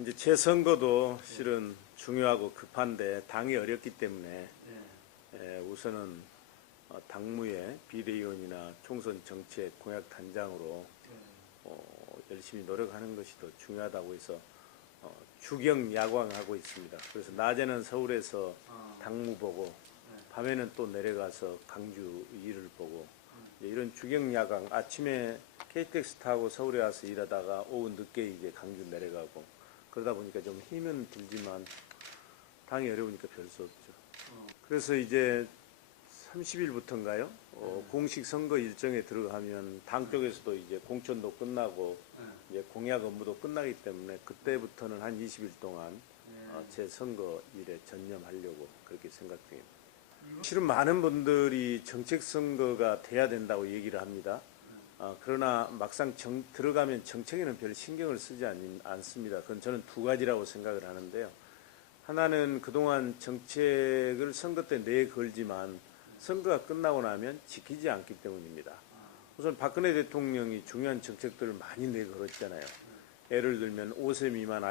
이제 재선거도 실은 중요하고 급한데 당이 어렵기 때문에 우선은 당무의 비대위원이나 총선 정책 공약 단장으로 열심히 노력하는 것이 더 중요하다고 해서 주경 야광하고 있습니다. 그래서 낮에는 서울에서 당무 보고 밤에는 또 내려가서 강주 일을 보고 이런 주경 야광, 아침에 KTX 타고 서울에 와서 일하다가 오후 늦게 이제 강주 내려가고 그러다 보니까 좀 힘은 들지만 당이 어려우니까 별 수 없죠. 그래서 이제 30일부터인가요? 공식 선거 일정에 들어가면 당 쪽에서도 이제 공천도 끝나고 이제 공약 업무도 끝나기 때문에 그때부터는 한 20일 동안 제 선거 일에 전념하려고 그렇게 생각 중입니다. 실은 많은 분들이 정책 선거가 돼야 된다고 얘기를 합니다. 그러나 막상 들어가면 정책에는 별 신경을 쓰지 않습니다. 그건 저는 두 가지라고 생각을 하는데요. 하나는 그동안 정책을 선거 때 내걸지만 선거가 끝나고 나면 지키지 않기 때문입니다. 우선 박근혜 대통령이 중요한 정책들을 많이 내걸었잖아요. 예를 들면 5세 미만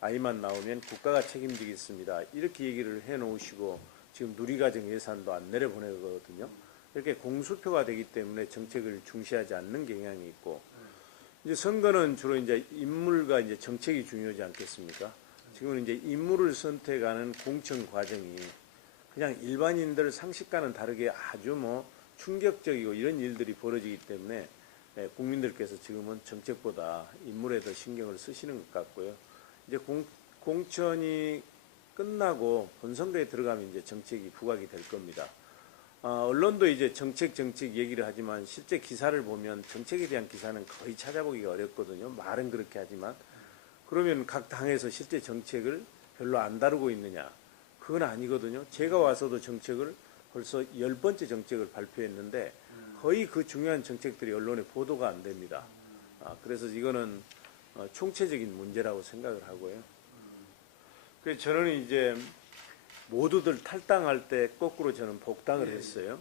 아이만 나오면 국가가 책임지겠습니다. 이렇게 얘기를 해놓으시고 지금 누리과정 예산도 안 내려보내거든요. 이렇게 공수표가 되기 때문에 정책을 중시하지 않는 경향이 있고, 이제 선거는 주로 이제 인물과 이제 정책이 중요하지 않겠습니까? 지금은 이제 인물을 선택하는 공천 과정이 그냥 일반인들 상식과는 다르게 아주 충격적이고 이런 일들이 벌어지기 때문에 국민들께서 지금은 정책보다 인물에 더 신경을 쓰시는 것 같고요. 이제 공천이 끝나고 본선거에 들어가면 이제 정책이 부각이 될 겁니다. 언론도 이제 정책 얘기를 하지만 실제 기사를 보면 정책에 대한 기사는 거의 찾아보기가 어렵거든요. 말은 그렇게 하지만 그러면 각 당에서 실제 정책을 별로 안 다루고 있느냐? 그건 아니거든요. 제가 와서도 정책을 벌써 10번째 정책을 발표했는데 거의 그 중요한 정책들이 언론에 보도가 안 됩니다. 그래서 이거는 총체적인 문제라고 생각을 하고요. 그래서 저는 이제 모두들 탈당할 때 거꾸로 저는 복당을 했어요.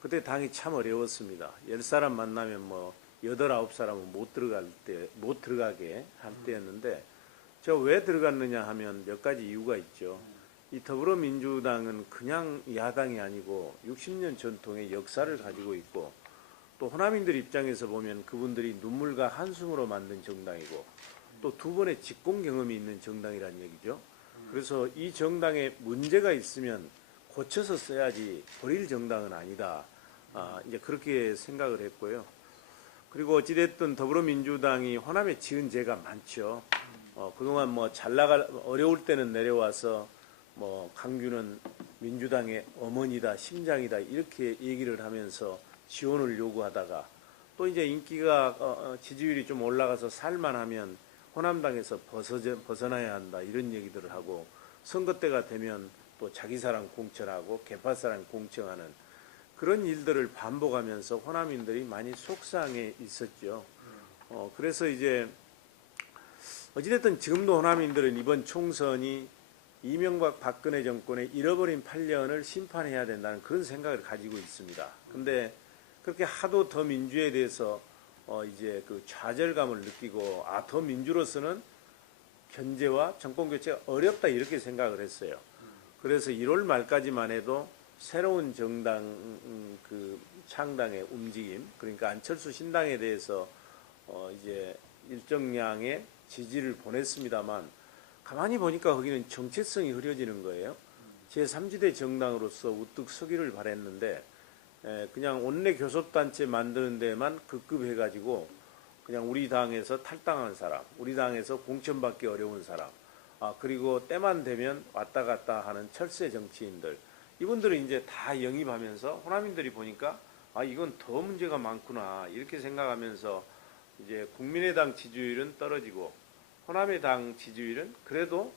그때 당이 참 어려웠습니다. 10사람 만나면 8, 9사람은 못 들어가게 할 때였는데 저 왜 들어갔느냐 하면 몇 가지 이유가 있죠. 이 더불어민주당은 그냥 야당이 아니고 60년 전통의 역사를 가지고 있고 또 호남인들 입장에서 보면 그분들이 눈물과 한숨으로 만든 정당이고 또 두 번의 집권 경험이 있는 정당이라는 얘기죠. 그래서 이 정당에 문제가 있으면 고쳐서 써야지 버릴 정당은 아니다. 이제 그렇게 생각을 했고요. 그리고 어찌됐든 더불어민주당이 호남에 지은 죄가 많죠. 그동안 어려울 때는 내려와서 강규는 민주당의 어머니다, 심장이다 이렇게 얘기를 하면서 지원을 요구하다가 또 이제 인기가 지지율이 좀 올라가서 살만하면 호남당에서 벗어나야 한다 이런 얘기들을 하고 선거 때가 되면 또 자기 사람 공천하고 개파 사람 공천하는 그런 일들을 반복하면서 호남인들이 많이 속상해 있었죠. 그래서 이제 어찌됐든 지금도 호남인들은 이번 총선이 이명박 박근혜 정권의 잃어버린 8년을 심판해야 된다는 그런 생각을 가지고 있습니다. 근데 그렇게 하도 더 민주에 대해서 이제 그 좌절감을 느끼고 더 민주로서는 견제와 정권교체가 어렵다 이렇게 생각을 했어요. 그래서 1월 말까지만 해도 새로운 정당 창당의 움직임, 그러니까 안철수 신당에 대해서 이제 일정량의 지지를 보냈습니다만 가만히 보니까 거기는 정체성이 흐려지는 거예요. 제3지대 정당으로서 우뚝 서기를 바랬는데 그냥 원내 교섭단체 만드는 데만 급급해가지고 그냥 우리 당에서 탈당한 사람, 우리 당에서 공천받기 어려운 사람, 그리고 때만 되면 왔다 갔다 하는 철새 정치인들, 이분들은 이제 다 영입하면서 호남인들이 보니까 이건 더 문제가 많구나 이렇게 생각하면서 이제 국민의당 지지율은 떨어지고 호남의 당 지지율은 그래도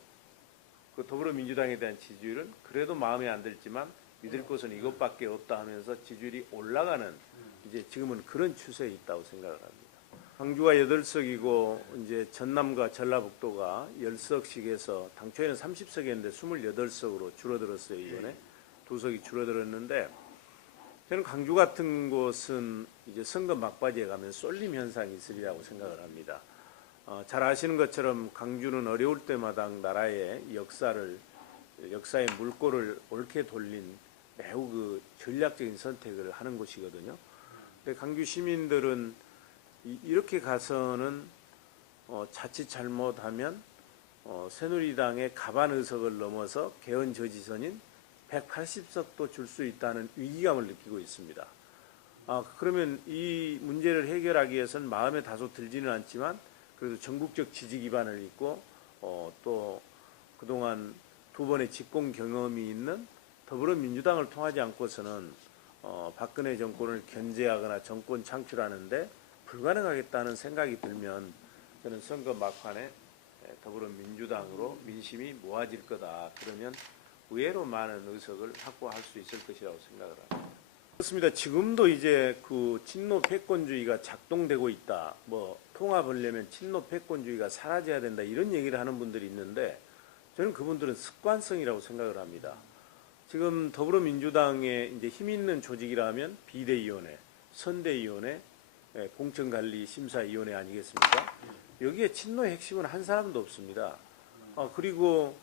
그 더불어민주당에 대한 지지율은 그래도 마음에 안 들지만 믿을 것은 이것밖에 없다 하면서 지지율이 올라가는 이제 지금은 그런 추세에 있다고 생각을 합니다. 광주가 8석이고 이제 전남과 전라북도가 10석씩 해서 당초에는 30석이었는데 28석으로 줄어들었어요. 이번에 2석이 줄어들었는데 저는 광주 같은 곳은 이제 선거 막바지에 가면 쏠림 현상이 있으리라고 생각을 합니다. 잘 아시는 것처럼 광주는 어려울 때마다 나라의 역사의 물꼬를 옳게 돌린 매우 그 전략적인 선택을 하는 곳이거든요. 근데 광주 시민들은 이렇게 가서는 자칫 잘못하면 새누리당의 가반 의석을 넘어서 개헌 저지선인 180석도 줄 수 있다는 위기감을 느끼고 있습니다. 그러면 이 문제를 해결하기 위해서는 마음에 다소 들지는 않지만 그래도 전국적 지지 기반을 잇고 또 그동안 두 번의 집권 경험이 있는 더불어민주당을 통하지 않고서는 박근혜 정권을 견제하거나 정권 창출하는데 불가능하겠다는 생각이 들면 저는 선거 막판에 더불어민주당으로 민심이 모아질 거다. 그러면 의외로 많은 의석을 확보할 수 있을 것이라고 생각을 합니다. 그렇습니다. 지금도 이제 그 친노 패권주의가 작동되고 있다. 통합하려면 친노 패권주의가 사라져야 된다. 이런 얘기를 하는 분들이 있는데 저는 그분들은 습관성이라고 생각을 합니다. 지금 더불어민주당의 이제 힘 있는 조직이라면 비대위원회, 선대위원회, 공천관리심사위원회 아니겠습니까? 여기에 친노의 핵심은 한 사람도 없습니다. 그리고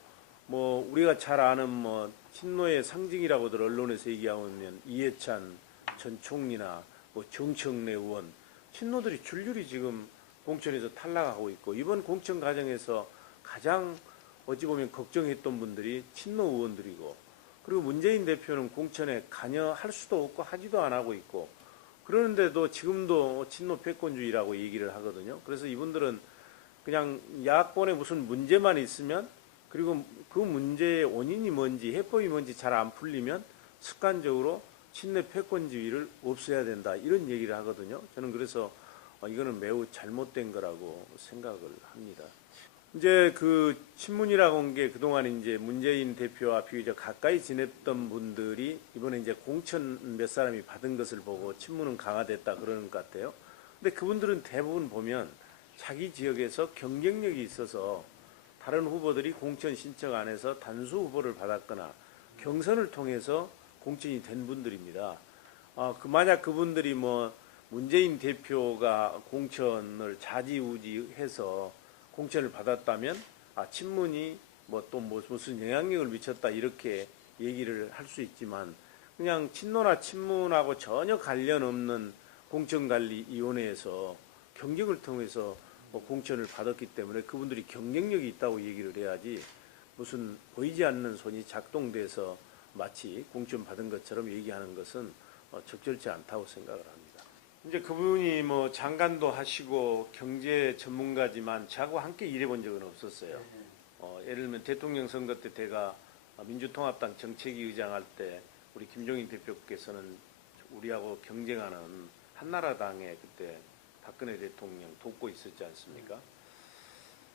우리가 잘 아는 친노의 상징이라고들 언론에서 얘기하면 이해찬 전 총리나 정청래 의원, 친노들이 줄줄이 지금 공천에서 탈락하고 있고 이번 공천 과정에서 가장 어찌 보면 걱정했던 분들이 친노 의원들이고 그리고 문재인 대표는 공천에 관여할 수도 없고 하지도 안 하고 있고 그러는데도 지금도 친노 패권주의라고 얘기를 하거든요. 그래서 이분들은 그냥 야권에 무슨 문제만 있으면 그리고 그 문제의 원인이 뭔지 해법이 뭔지 잘 안 풀리면 습관적으로 친노 패권주의를 없애야 된다 이런 얘기를 하거든요. 저는 그래서 이거는 매우 잘못된 거라고 생각을 합니다. 이제 그 친문이라고 한 게 그동안 이제 문재인 대표와 비교적 가까이 지냈던 분들이 이번에 이제 공천 몇 사람이 받은 것을 보고 친문은 강화됐다 그러는 것 같아요. 근데 그분들은 대부분 보면 자기 지역에서 경쟁력이 있어서 다른 후보들이 공천 신청 안 해서 단수 후보를 받았거나 경선을 통해서 공천이 된 분들입니다. 만약 그분들이 문재인 대표가 공천을 좌지우지해서 공천을 받았다면 친문이 또 무슨 영향력을 미쳤다 이렇게 얘기를 할 수 있지만 그냥 친노나 친문하고 전혀 관련 없는 공천관리위원회에서 경쟁을 통해서 공천을 받았기 때문에 그분들이 경쟁력이 있다고 얘기를 해야지 무슨 보이지 않는 손이 작동돼서 마치 공천 받은 것처럼 얘기하는 것은 적절치 않다고 생각을 합니다. 이제 그분이 장관도 하시고 경제 전문가지만 저하고 함께 일해본 적은 없었어요. 예를 들면 대통령 선거 때 제가 민주통합당 정책위 의장할 때 우리 김종인 대표께서는 우리하고 경쟁하는 한나라당에 그때 박근혜 대통령 돕고 있었지 않습니까?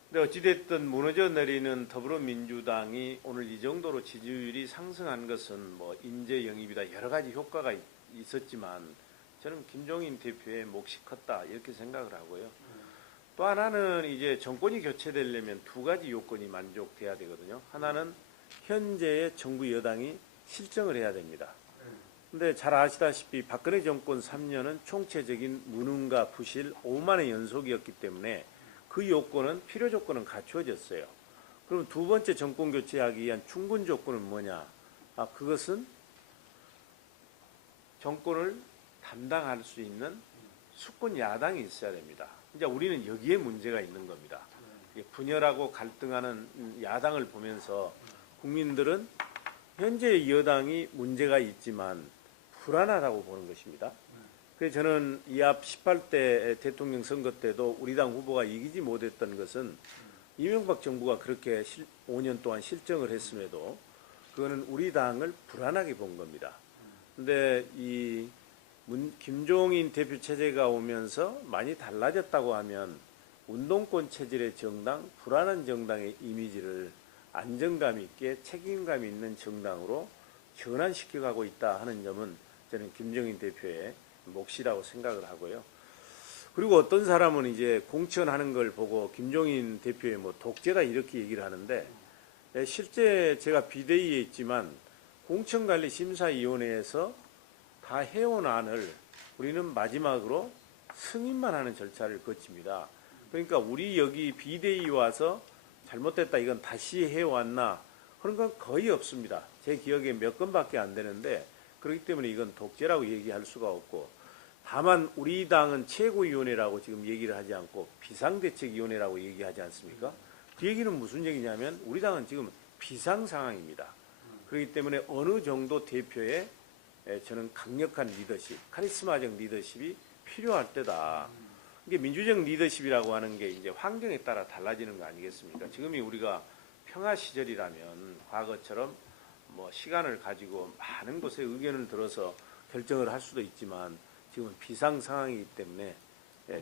근데 어찌됐든 무너져 내리는 더불어민주당이 오늘 이 정도로 지지율이 상승한 것은 인재 영입이다 여러 가지 효과가 있었지만 저는 김종인 대표의 몫이 컸다 이렇게 생각을 하고요. 또 하나는 이제 정권이 교체되려면 두 가지 요건이 만족돼야 되거든요. 하나는 현재의 정부 여당이 실정을 해야 됩니다. 근데 잘 아시다시피 박근혜 정권 3년은 총체적인 무능과 부실, 오만의 연속이었기 때문에 그 요건은 필요 조건은 갖추어졌어요. 그럼 두 번째 정권 교체하기 위한 충분 조건은 뭐냐? 그것은 정권을 담당할 수 있는 수권 야당이 있어야 됩니다. 이제 우리는 여기에 문제가 있는 겁니다. 분열하고 갈등하는 야당을 보면서 국민들은 현재 여당이 문제가 있지만 불안하다고 보는 것입니다. 그래서 저는 이 앞 18대 대통령 선거 때도 우리 당 후보가 이기지 못했던 것은 이명박 정부가 그렇게 5년 동안 실정을 했음에도 그거는 우리 당을 불안하게 본 겁니다. 근데 김종인 대표 체제가 오면서 많이 달라졌다고 하면 운동권 체질의 정당, 불안한 정당의 이미지를 안정감 있게 책임감 있는 정당으로 전환시켜가고 있다 하는 점은 저는 김종인 대표의 몫이라고 생각을 하고요. 그리고 어떤 사람은 이제 공천하는 걸 보고 김종인 대표의 독재다 이렇게 얘기를 하는데 실제 제가 비대위에 있지만 공천관리심사위원회에서 다 해온 안을 우리는 마지막으로 승인만 하는 절차를 거칩니다. 그러니까 우리 여기 비대위 와서 잘못됐다 이건 다시 해왔나 그런 건 거의 없습니다. 제 기억에 몇 건밖에 안 되는데 그렇기 때문에 이건 독재라고 얘기할 수가 없고 다만 우리 당은 최고위원회라고 지금 얘기를 하지 않고 비상대책위원회라고 얘기하지 않습니까? 그 얘기는 무슨 얘기냐면 우리 당은 지금 비상 상황입니다. 그렇기 때문에 어느 정도 대표의 저는 강력한 리더십, 카리스마적 리더십이 필요할 때다. 이게 민주적 리더십이라고 하는 게 이제 환경에 따라 달라지는 거 아니겠습니까? 지금이 우리가 평화 시절이라면 과거처럼 뭐 시간을 가지고 많은 곳에 의견을 들어서 결정을 할 수도 있지만 지금은 비상 상황이기 때문에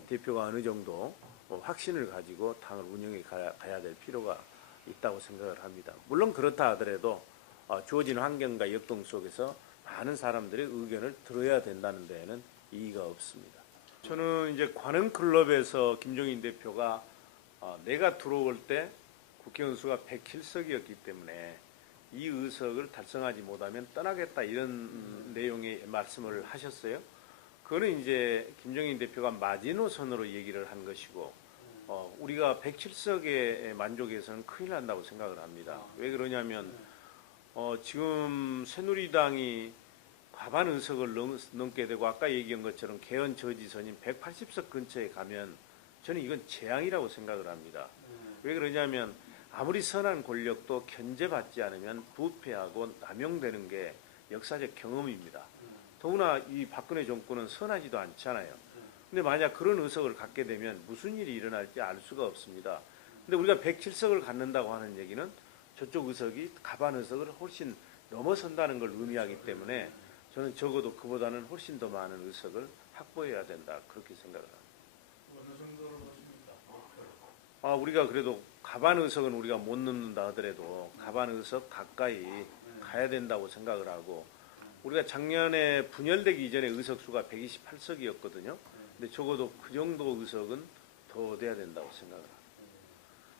대표가 어느 정도 확신을 가지고 당을 운영해 가야 될 필요가 있다고 생각을 합니다. 물론 그렇다 하더라도 주어진 환경과 역동 속에서 많은 사람들의 의견을 들어야 된다는 데에는 이의가 없습니다. 저는 이제 관흥클럽에서 김종인 대표가 내가 들어올 때 국회의원 수가 107석이었기 때문에 이 의석을 달성하지 못하면 떠나겠다 이런 내용의 말씀을 하셨어요. 그거는 이제 김종인 대표가 마지노선으로 얘기를 한 것이고 우리가 107석에 만족해서는 큰일 난다고 생각을 합니다. 왜 그러냐면 지금 새누리당이 과반 의석을 넘게 되고 아까 얘기한 것처럼 개헌 저지선인 180석 근처에 가면 저는 이건 재앙이라고 생각을 합니다. 왜 그러냐면 아무리 선한 권력도 견제받지 않으면 부패하고 남용되는 게 역사적 경험입니다. 더구나 이 박근혜 정권은 선하지도 않잖아요. 근데 만약 그런 의석을 갖게 되면 무슨 일이 일어날지 알 수가 없습니다. 근데 우리가 107석을 갖는다고 하는 얘기는 저쪽 의석이 가반 의석을 훨씬 넘어선다는 걸 의미하기 때문에 저는 적어도 그보다는 훨씬 더 많은 의석을 확보해야 된다. 그렇게 생각을 합니다. 어느 정도로 보십니까? 우리가 그래도 가반 의석은 우리가 못 넘는다 하더라도 가반 의석 가까이 가야 된다고 생각을 하고 우리가 작년에 분열되기 이전에 의석수가 128석이었거든요. 근데 적어도 그 정도 의석은 더 돼야 된다고 생각을 합니다.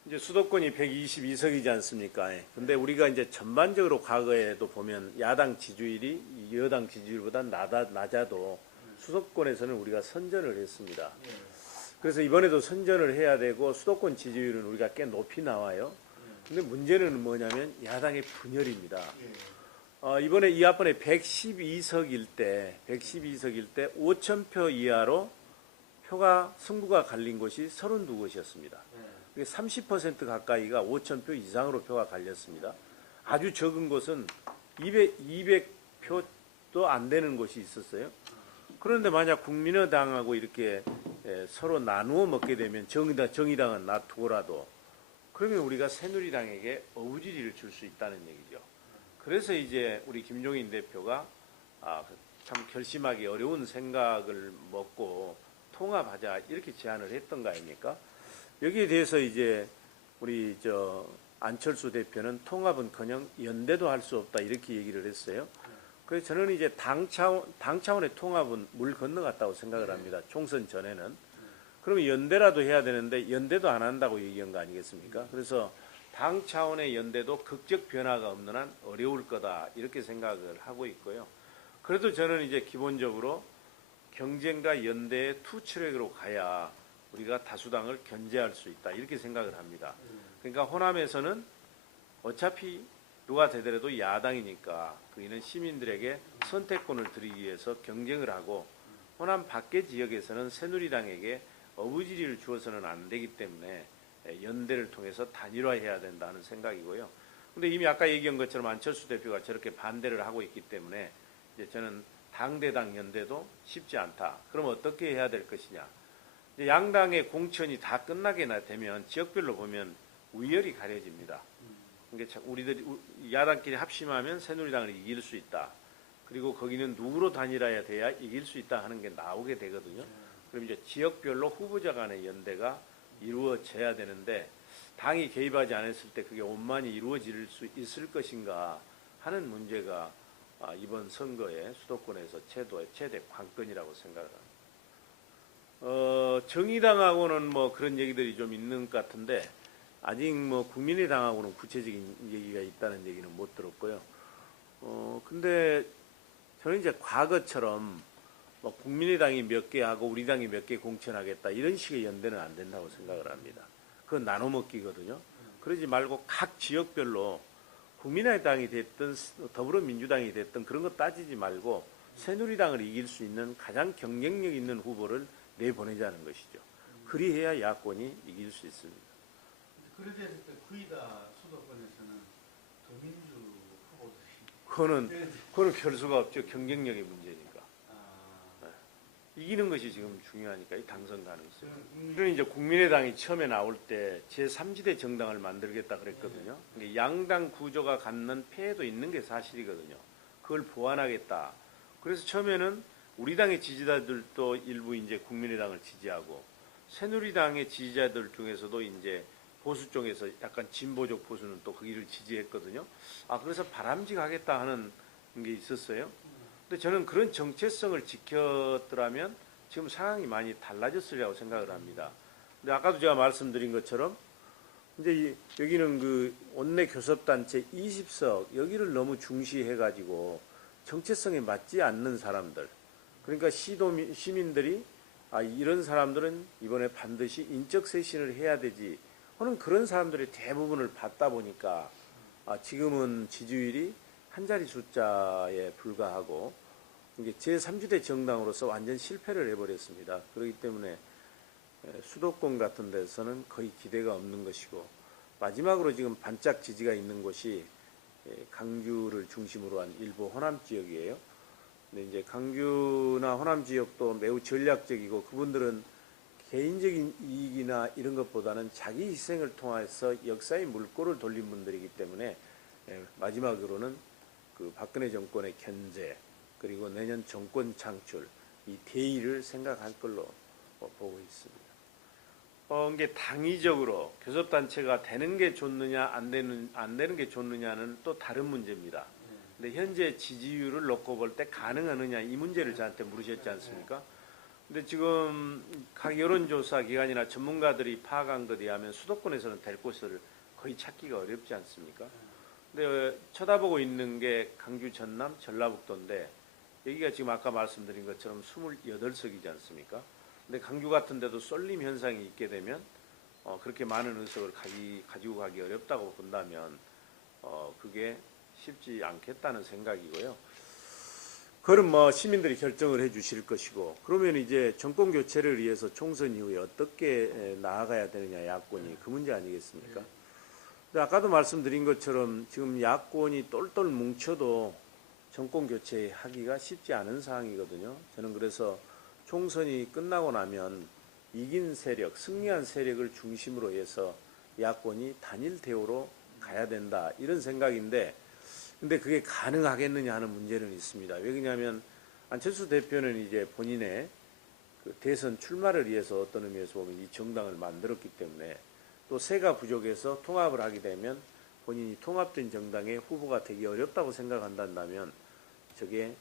이제 수도권이 122석이지 않습니까? 근데 우리가 이제 전반적으로 과거에도 보면 야당 지지율이 여당 지지율보다 낮아도 수도권에서는 우리가 선전을 했습니다. 그래서 이번에도 선전을 해야 되고 수도권 지지율은 우리가 꽤 높이 나와요. 근데 문제는 뭐냐면 야당의 분열입니다. 이번에 이 앞번에 112석일 때 5,000표 이하로 표가 승부가 갈린 곳이 32곳이었습니다. 30% 가까이가 5,000표 이상으로 표가 갈렸습니다. 아주 적은 곳은 200표도 안 되는 곳이 있었어요. 그런데 만약 국민의당하고 이렇게 서로 나누어 먹게 되면 정의당은 놔두고라도 그러면 우리가 새누리당에게 어부지리를 줄 수 있다는 얘기죠. 그래서 이제 우리 김종인 대표가 참 결심하기 어려운 생각을 먹고 통합하자 이렇게 제안을 했던 거 아닙니까? 여기에 대해서 이제 우리 안철수 대표는 통합은커녕 연대도 할 수 없다 이렇게 얘기를 했어요. 그래서 저는 이제 당 차원의 통합은 물 건너갔다고 생각을 합니다. 총선 전에는. 그러면 연대라도 해야 되는데 연대도 안 한다고 얘기한 거 아니겠습니까? 그래서 당 차원의 연대도 극적 변화가 없는 한 어려울 거다 이렇게 생각을 하고 있고요. 그래도 저는 이제 기본적으로 경쟁과 연대의 투 트랙으로 가야 우리가 다수당을 견제할 수 있다 이렇게 생각을 합니다. 그러니까 호남에서는 어차피 누가 되더라도 야당이니까 그이는 시민들에게 선택권을 드리기 위해서 경쟁을 하고 호남 밖의 지역에서는 새누리당에게 어부지리를 주어서는 안 되기 때문에 연대를 통해서 단일화해야 된다는 생각이고요. 그런데 이미 아까 얘기한 것처럼 안철수 대표가 저렇게 반대를 하고 있기 때문에 이제 저는 당대당 연대도 쉽지 않다. 그럼 어떻게 해야 될 것이냐. 이제 양당의 공천이 다 끝나게 되면 지역별로 보면 우열이 가려집니다. 그러니까 우리들이 야당끼리 합심하면 새누리당을 이길 수 있다. 그리고 거기는 누구로 단일화해야 돼야 이길 수 있다 하는 게 나오게 되거든요. 그럼 이제 지역별로 후보자 간의 연대가 이루어져야 되는데 당이 개입하지 않았을 때 그게 원만히 이루어질 수 있을 것인가 하는 문제가 이번 선거의 수도권에서 최대 관건이라고 생각을 합니다. 정의당하고는 뭐 그런 얘기들이 좀 있는 것 같은데 아직 뭐 국민의당하고는 구체적인 얘기가 있다는 얘기는 못 들었고요. 근데 저는 이제 과거처럼 뭐 국민의당이 몇 개 하고 우리 당이 몇 개 공천하겠다 이런 식의 연대는 안 된다고 생각을 합니다. 그건 나눠먹기거든요. 그러지 말고 각 지역별로 국민의당이 됐든 더불어민주당이 됐든 그런 거 따지지 말고 새누리당을 이길 수 있는 가장 경쟁력 있는 후보를 내보내자는 것이죠. 그리해야 야권이 이길 수 있습니다. 그렇게 했을 때 거의 다 수도권에서는 더민주 후보들이 그거는 별 수가 없죠. 경쟁력의 문제니까. 아, 이기는 것이 지금 중요하니까 이 당선 가능성. 그런 이제 국민의당이 처음에 나올 때 제3지대 정당을 만들겠다 그랬거든요. 근데 양당 구조가 갖는 폐해도 있는 게 사실이거든요. 그걸 보완하겠다. 그래서 처음에는 우리 당의 지지자들도 일부 이제 국민의당을 지지하고 새누리당의 지지자들 중에서도 이제 보수 쪽에서 약간 진보적 보수는 또 거기를 지지했거든요. 그래서 바람직하겠다 하는 게 있었어요. 근데 저는 그런 정체성을 지켰더라면 지금 상황이 많이 달라졌으리라고 생각을 합니다. 근데 아까도 제가 말씀드린 것처럼 이제 여기는 그 원내 교섭단체 20석 여기를 너무 중시해가지고 정체성에 맞지 않는 사람들, 그러니까 시민들이 이런 사람들은 이번에 반드시 인적 쇄신을 해야 되지 하는 그런 사람들의 대부분을 봤다 보니까 지금은 지지율이 한 자리 숫자에 불과하고 이게 제3지대 정당으로서 완전 실패를 해버렸습니다. 그렇기 때문에 수도권 같은 데서는 거의 기대가 없는 것이고 마지막으로 지금 반짝 지지가 있는 곳이 강주를 중심으로 한 일부 호남 지역이에요. 근데 이제 강주나 호남 지역도 매우 전략적이고 그분들은 개인적인 이익이나 이런 것보다는 자기 희생을 통해서 역사의 물꼬를 돌린 분들이기 때문에 마지막으로는 그 박근혜 정권의 견제 그리고 내년 정권 창출 이 대의를 생각할 걸로 보고 있습니다. 이게 당위적으로 교섭단체가 되는 게 좋느냐 안 되는 게 좋느냐는 또 다른 문제입니다. 근데 현재 지지율을 놓고 볼 때 가능하느냐 이 문제를 저한테 물으셨지 않습니까? 근데 지금 각 여론조사 기관이나 전문가들이 파악한 것에 의하면 수도권에서는 될 곳을 거의 찾기가 어렵지 않습니까? 근데 쳐다보고 있는 게 강주, 전남, 전라북도인데 여기가 지금 아까 말씀드린 것처럼 28석이지 않습니까? 근데 강주 같은 데도 쏠림 현상이 있게 되면 그렇게 많은 의석을 가지고 가기 어렵다고 본다면 그게 쉽지 않겠다는 생각이고요. 그건 뭐 시민들이 결정을 해 주실 것이고 그러면 이제 정권 교체를 위해서 총선 이후에 어떻게 나아가야 되느냐 야권이 그 문제 아니겠습니까? 근데 아까도 말씀드린 것처럼 지금 야권이 똘똘 뭉쳐도 정권 교체하기가 쉽지 않은 상황이거든요. 저는 그래서 총선이 끝나고 나면 이긴 세력, 승리한 세력을 중심으로 해서 야권이 단일 대우로 가야 된다 이런 생각인데 근데 그게 가능하겠느냐 하는 문제는 있습니다. 왜냐하면 안철수 대표는 이제 본인의 그 대선 출마를 위해서 어떤 의미에서 보면 이 정당을 만들었기 때문에 또 세가 부족해서 통합을 하게 되면 본인이 통합된 정당의 후보가 되기 어렵다고 생각한다면 저게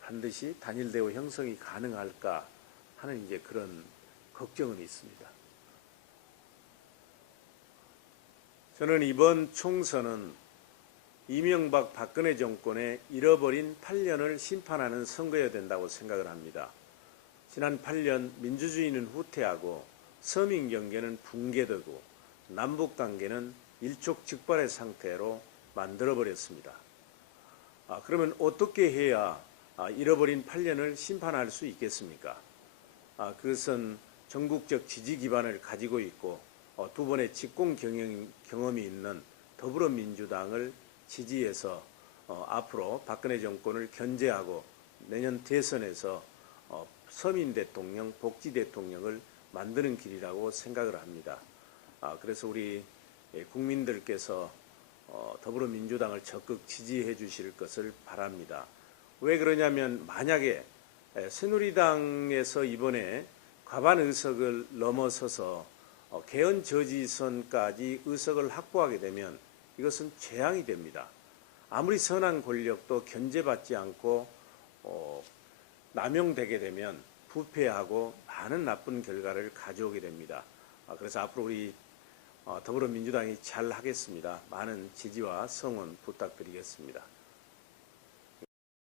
반드시 단일 대우 형성이 가능할까 하는 이제 그런 걱정은 있습니다. 저는 이번 총선은 이명박 박근혜 정권의 잃어버린 8년을 심판하는 선거여야 된다고 생각을 합니다. 지난 8년 민주주의는 후퇴하고 서민 경계는 붕괴되고 남북 관계는 일촉즉발의 상태로 만들어버렸습니다. 그러면 어떻게 해야 잃어버린 8년을 심판할 수 있겠습니까? 그것은 전국적 지지 기반을 가지고 있고 두 번의 집권 경험이 있는 더불어민주당을 지지해서 앞으로 박근혜 정권을 견제하고 내년 대선에서 서민 대통령, 복지 대통령을 만드는 길이라고 생각을 합니다. 그래서 우리 국민들께서 더불어민주당을 적극 지지해 주실 것을 바랍니다. 왜 그러냐면 만약에 새누리당에서 이번에 과반 의석을 넘어서서 개헌 저지선까지 의석을 확보하게 되면 이것은 재앙이 됩니다. 아무리 선한 권력도 견제받지 않고 남용되게 되면 부패하고 많은 나쁜 결과를 가져오게 됩니다. 그래서 앞으로 우리 더불어민주당이 잘 하겠습니다. 많은 지지와 성원 부탁드리겠습니다.